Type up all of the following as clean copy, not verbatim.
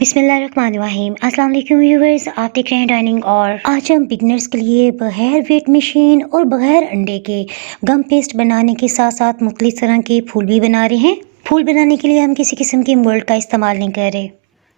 बिस्मिल्लाहिर्रहमानिर्रहीम। अस्सलाम वालेकुम व्यूअर्स, आप देख रहे हैं डाइनिंग। और आज हम बिगनर्स के लिए बगैर वेट मशीन और बगैर अंडे के गम पेस्ट बनाने के साथ साथ मुख्तलिफ तरह के फूल भी बना रहे हैं। फूल बनाने के लिए हम किसी किस्म के मोल्ड का इस्तेमाल नहीं कर रहे।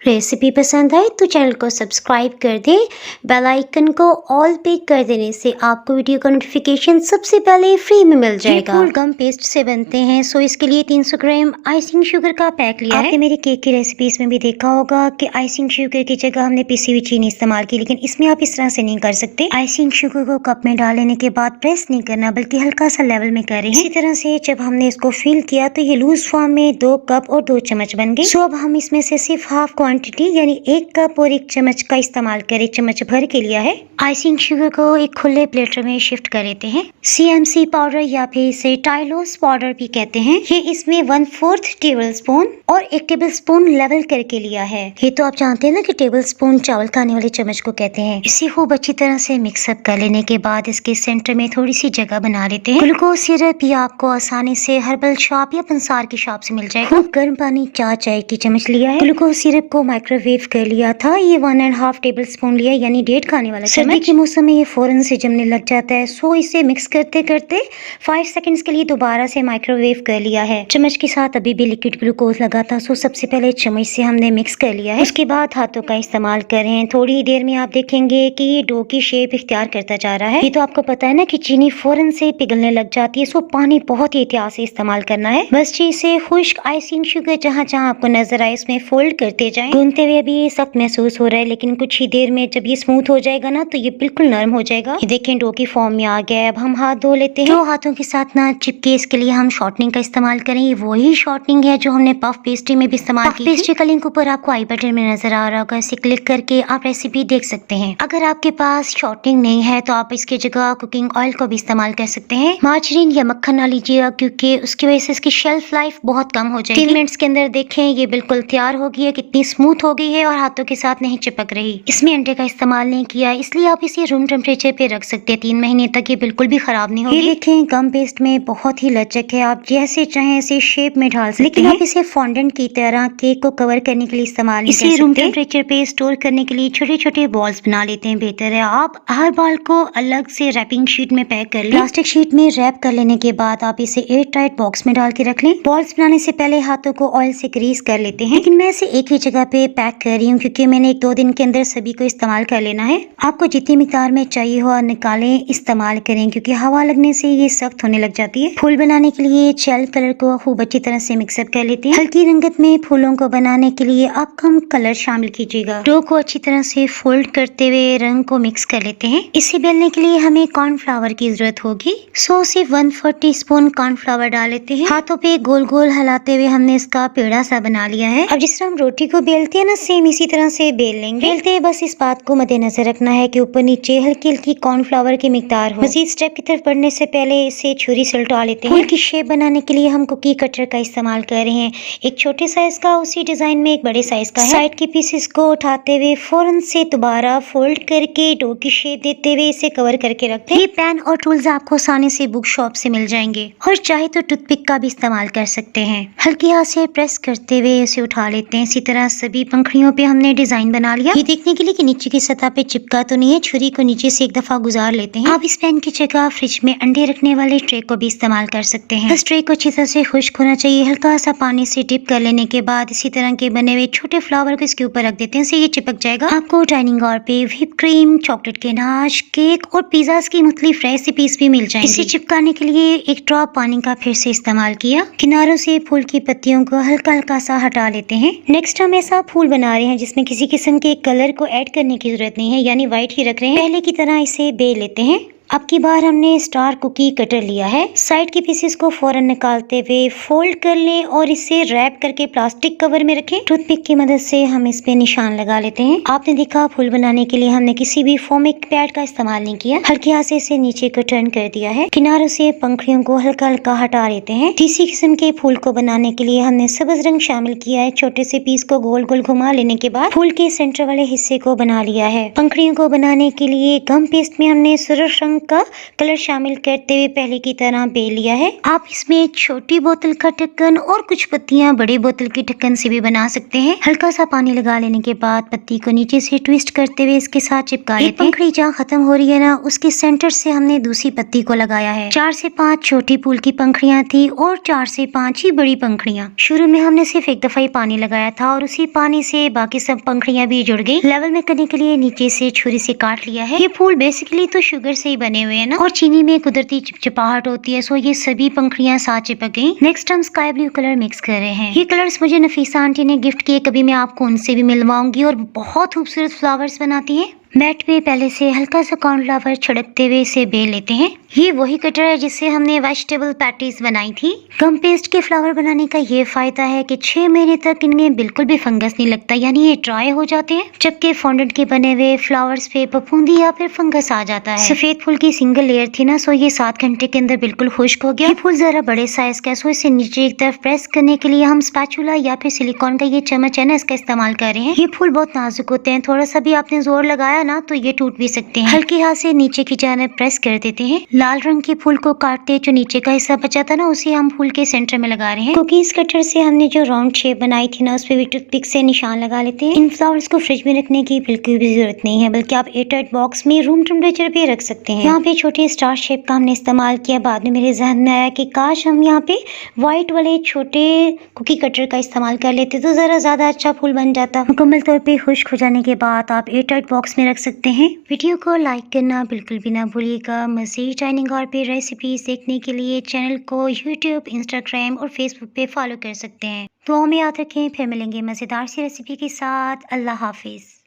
रेसिपी पसंद आए तो चैनल को सब्सक्राइब कर दें। बेल आइकन को ऑल पे कर देने से आपको वीडियो का नोटिफिकेशन सबसे पहले फ्री में मिल जाएगा। फूल गम पेस्ट से बनते हैं, सो इसके लिए 300 ग्राम आइसिंग शुगर का पैक लिया है। आपने मेरी केक की रेसिपीज में भी देखा होगा कि आइसिंग शुगर की जगह हमने पिसी हुई चीनी इस्तेमाल की, लेकिन इसमें आप इस तरह से नहीं कर सकते। आइसिंग शुगर को कप में डाल लेने के बाद प्रेस नहीं करना, बल्कि हल्का सा लेवल में करें। इसी तरह से जब हमने इसको फिल किया तो ये लूज फॉर्म में 2 कप और 2 चम्मच बन गए। सो अब हम इसमें से सिर्फ हाफ क्वांटिटी यानी 1 कप और 1 चम्मच का इस्तेमाल करें। चम्मच भर के लिया है। आइसिंग शुगर को एक खुले प्लेटर में शिफ्ट कर लेते हैं। CMC पाउडर या फिर इसे टाइलोस पाउडर भी कहते हैं। ये इसमें 1/4 टेबल स्पून और 1 टेबल स्पून लेवल करके लिया है। ये तो आप जानते हैं ना कि टेबल स्पून चावल खाने वाले चम्मच को कहते हैं। इसे खूब अच्छी तरह से मिक्सअप कर लेने के बाद इसके सेंटर में थोड़ी सी जगह बना लेते हैं। ग्लूकोज सिरप ये आपको आसानी से हर्बल शॉप या पंसार की शॉप से मिल जाएगा। खूब गर्म पानी 4 चाय की चम्मच लिया है। ग्लूकोज सिरप को माइक्रोवेव कर लिया था। ये 1.5 टेबल स्पून लिया, यानी 1.5 खाने वाला। सर्दी के मौसम में ये फौरन से जमने लग जाता है, सो इसे मिक्स करते करते 5 सेकंड्स के लिए दोबारा से माइक्रोवेव कर लिया है। चम्मच के साथ अभी भी लिक्विड ग्लूकोज लगा था, सो सबसे पहले चम्मच से हमने मिक्स कर लिया है। उसके बाद हाथों का इस्तेमाल करें। थोड़ी ही देर में आप देखेंगे कि ये डो की शेप इख्तियार करता जा रहा है। ये तो आपको पता है ना कि चीनी फौरन से पिघलने लग जाती है, सो पानी बहुत ही एहतियात से इस्तेमाल करना है। बस से खुश्क आइसिंग शुगर जहाँ जहाँ आपको नजर आए उसमें फोल्ड करते जाएं। गूंथते हुए अभी ये सख्त महसूस हो रहा है, लेकिन कुछ ही देर में जब ये स्मूथ हो जाएगा ना तो ये बिल्कुल नरम हो जाएगा। ये देखें डो की फॉर्म में आ गया है। अब हम हाथ धो लेते हैं। 2 हाथों के साथ ना चिपके इसके लिए हम शॉर्टनिंग का इस्तेमाल करें। ये वही शॉर्टनिंग है जो हमने पफ पेस्ट्री में भी इस्तेमाल की। पेस्ट्री का लिंक ऊपर आपको आई बटन में नजर आ रहा होगा, इसे क्लिक करके आप रेसिपी देख सकते हैं। अगर आपके पास शॉर्टनिंग नहीं है तो आप इसकी जगह कुकिंग ऑयल को भी इस्तेमाल कर सकते हैं। मार्जरीन या मक्खन ना लीजिएगा, क्योंकि उसकी वजह से इसकी शेल्फ लाइफ बहुत कम हो जाएगी। 3 मिनट्स के अंदर देखें ये बिल्कुल तैयार हो गई है, कितनी स्मूथ हो गई है और हाथों के साथ नहीं चिपक रही। इसमें अंडे का इस्तेमाल नहीं किया, इसलिए आप इसे रूम टेम्परेचर पे रख सकते हैं। 3 महीने तक ये बिल्कुल भी खराब नहीं होगी। ये देखें गम पेस्ट में बहुत ही लचक है, आप जैसे चाहें ऐसे शेप में ढाल सकते हैं। लेकिन आप इसे फॉन्डेंट की तरह केक को कवर करने के लिए इस्तेमाल नहीं कर सकते। रूम टेम्परेचर पे स्टोर करने के लिए छोटे छोटे बॉल्स बना लेते हैं। बेहतर है आप हर बॉल को अलग से रैपिंग शीट में पैक कर लें। प्लास्टिक शीट में रैप कर लेने के बाद आप इसे एयर टाइट बॉक्स में डाल के रख लें। बॉल्स बनाने से पहले हाथों को ऑयल से ग्रीस कर लेते हैं, लेकिन मैं इसे एक ही जगह पे पैक कर रही हूँ क्योंकि मैंने 1-2 दिन के अंदर सभी को इस्तेमाल कर लेना है। आपको जितनी मिकदार में चाहिए हो निकालें, इस्तेमाल करें, क्योंकि हवा लगने से ये सख्त होने लग जाती है। फूल बनाने के लिए शेल कलर को खूब अच्छी तरह से मिक्सअप कर लेते हैं। हल्की रंगत में फूलों को बनाने के लिए आप कम कलर शामिल कीजिएगा। डो को अच्छी तरह से फोल्ड करते हुए रंग को मिक्स कर लेते हैं। इसे बेलने के लिए हमें कॉर्नफ्लावर की जरूरत होगी, सो सिर्फ 1/4 टीस्पून कॉर्नफ्लावर डाल लेते हैं। हाथों पे गोल गोल हिलाते हुए हमने इसका पेड़ा सा बना लिया है। अब जिस तरह हम रोटी को बेलते हैं ना, सेम इसी तरह से बेल लेंगे। बेलते हैं बस इस बात को मद्देनजर रखना है कि ऊपर नीचे हल्की हल्की कॉर्नफ्लावर की मिकदार हो। मजीद स्टेप की तरफ बढ़ने से पहले इसे छुरी से उल्टा लेते हैं। फूल की शेप बनाने के लिए हम कुकी कटर का इस्तेमाल कर रहे हैं। एक छोटे साइज का, उसी डिजाइन में एक बड़े साइज का है। साइड के पीसेस को उठाते हुए फौरन से दोबारा फोल्ड करके डो की शेप देते हुए इसे कवर करके रखते हैं। ये पैन और टूल्स आपको आसानी से बुक शॉप से मिल जाएंगे, और चाहे तो टूथपिक का भी इस्तेमाल कर सकते हैं। हल्के हाथ से प्रेस करते हुए इसे उठा लेते हैं। इसी तरह सभी पंखड़ियों पे हमने डिजाइन बना लिया। ये देखने के लिए कि नीचे की सतह पे चिपका तो नहीं है। छुरी को नीचे से एक दफा गुजार लेते हैं। आप इस पैन की जगह फ्रिज में अंडे रखने वाले ट्रे को भी इस्तेमाल कर सकते हैं। बस ट्रे को अच्छी तरह से खुश्क होना चाहिए। हल्का सा पानी से डिप कर लेने के बाद इसी तरह के बने हुए छोटे फ्लावर को इसके ऊपर रख देते हैं, इससे ये चिपक जाएगा। आपको डाइनिंग हॉल पे whip cream, chocolate ganache, cake और पिज्जा की मुख्तलिफ रेसिपीज भी मिल जाएंगी। इसे चिपकाने के लिए एक ड्रॉप पानी का फिर से इस्तेमाल किया। किनारों से फूल की पत्तियों को हल्का हल्का सा हटा लेते हैं। नेक्स्ट हम ऐसा फूल बना रहे हैं जिसमें किसी किस्म के कलर को ऐड करने की जरूरत नहीं है, यानी व्हाइट ही रख रहे हैं। पहले की तरह इसे बेल लेते हैं। अब की बार हमने स्टार कुकी कटर लिया है। साइड के पीसेस को फौरन निकालते हुए फोल्ड कर लें और इसे रैप करके प्लास्टिक कवर में रखें। टूथपिक की मदद से हम इस पे निशान लगा लेते हैं। आपने देखा फूल बनाने के लिए हमने किसी भी फोमिक पैड का इस्तेमाल नहीं किया। हल्के हाथ से इसे नीचे को टर्न कर दिया है। किनारों से पंखड़ियों को हल्का हल्का हटा लेते हैं। तीसरी किस्म के फूल को बनाने के लिए हमने सब्ज रंग शामिल किया है। छोटे से पीस को गोल गोल घुमा लेने के बाद फूल के सेंटर वाले हिस्से को बना लिया है। पंखड़ियों को बनाने के लिए गम पेस्ट में हमने सुर्ख रंग रंग का कलर शामिल करते हुए पहले की तरह बेल लिया है। आप इसमें छोटी बोतल का ढक्कन और कुछ पत्तियां बड़ी बोतल के ढक्कन से भी बना सकते हैं। हल्का सा पानी लगा लेने के बाद पत्ती को नीचे से ट्विस्ट करते हुए इसके साथ चिपका लेते हैं। पंखड़ी जहाँ खत्म हो रही है ना, उसके सेंटर से हमने दूसरी पत्ती को लगाया है। 4 से 5 छोटी फूल की पंखड़ियां थी और 4 से 5 ही बड़ी पंखड़ियां। शुरू में हमने सिर्फ एक दफा ही पानी लगाया था और उसी पानी से बाकी सब पंखड़ियां भी जुड़ गई। लेवल में करने के लिए नीचे से छुरी से काट लिया है। ये फूल बेसिकली तो शुगर से ही बने हुए हैं ना, और चीनी में कुदरती चिपचिपाहट होती है, सो ये सभी पंखड़ियां साथ चिपक गई। नेक्स्ट हम स्काई ब्लू कलर मिक्स कर रहे हैं। ये कलर्स मुझे नफीसा आंटी ने गिफ्ट किए, कभी मैं आपको उनसे भी मिलवाऊंगी, और बहुत खूबसूरत फ्लावर्स बनाती है। मैट पे पहले से हल्का सा कॉर्नफ्लावर छिड़कते हुए इसे बेल लेते हैं। ये वही कटर है जिससे हमने वेजिटेबल पैटीज बनाई थी। गम पेस्ट के फ्लावर बनाने का ये फायदा है कि 6 महीने तक इनमें बिल्कुल भी फंगस नहीं लगता, यानी ये ड्राई हो जाते हैं। जबकि फॉन्डेंट के बने हुए फ्लावर्स पे फफूंदी या फिर फंगस आ जाता है। सफेद फूल की सिंगल लेयर थी ना, सो ये 7 घंटे के अंदर बिल्कुल खुश्क हो गया। ये फूल जरा बड़े साइज का, सो इसे नीचे एक तरफ प्रेस करने के लिए हम स्पैचुला या फिर सिलिकॉन का ये चम्मच है ना, इसका इस्तेमाल कर रहे हैं। ये फूल बहुत नाजुक होते हैं, थोड़ा सा भी आपने जोर लगाया ना तो ये टूट भी सकते हैं। हल्के हाथ से नीचे की जानिब प्रेस कर देते हैं। लाल रंग के फूल को काटते जो नीचे का हिस्सा बचा था ना, उसे हम फूल के सेंटर में लगा रहे हैं। क्योंकि इस कटर से हमने जो राउंड शेप बनाई थी ना, उस पे भी टूथपिक से निशान लगा लेते हैं। इन फ्लावर्स को फ्रिज में रखने की बिल्कुल भी जरूरत नहीं है, बल्कि आप एयरटाइट बॉक्स में रूम टेम्परेचर पे रख सकते हैं। यहाँ पे छोटे स्टार शेप का हमने इस्तेमाल किया। बाद में मेरे जहन में आया कि काश हम यहाँ पे व्हाइट वाले छोटे कुकी कटर का इस्तेमाल कर लेते तो जरा ज्यादा अच्छा फूल बन जाता। मुकम्मल तौर पे खुश्क हो जाने के बाद आप एयरटाइट बॉक्स में रख सकते हैं। वीडियो को लाइक करना बिल्कुल भी ना भूलिएगा। मज़ीद डाइनिंग और पे रेसिपीज देखने के लिए चैनल को यूट्यूब, इंस्टाग्राम और फेसबुक पे फॉलो कर सकते हैं। तो हमें याद रखें, फिर मिलेंगे मज़ेदार सी रेसिपी के साथ। अल्लाह हाफिज़।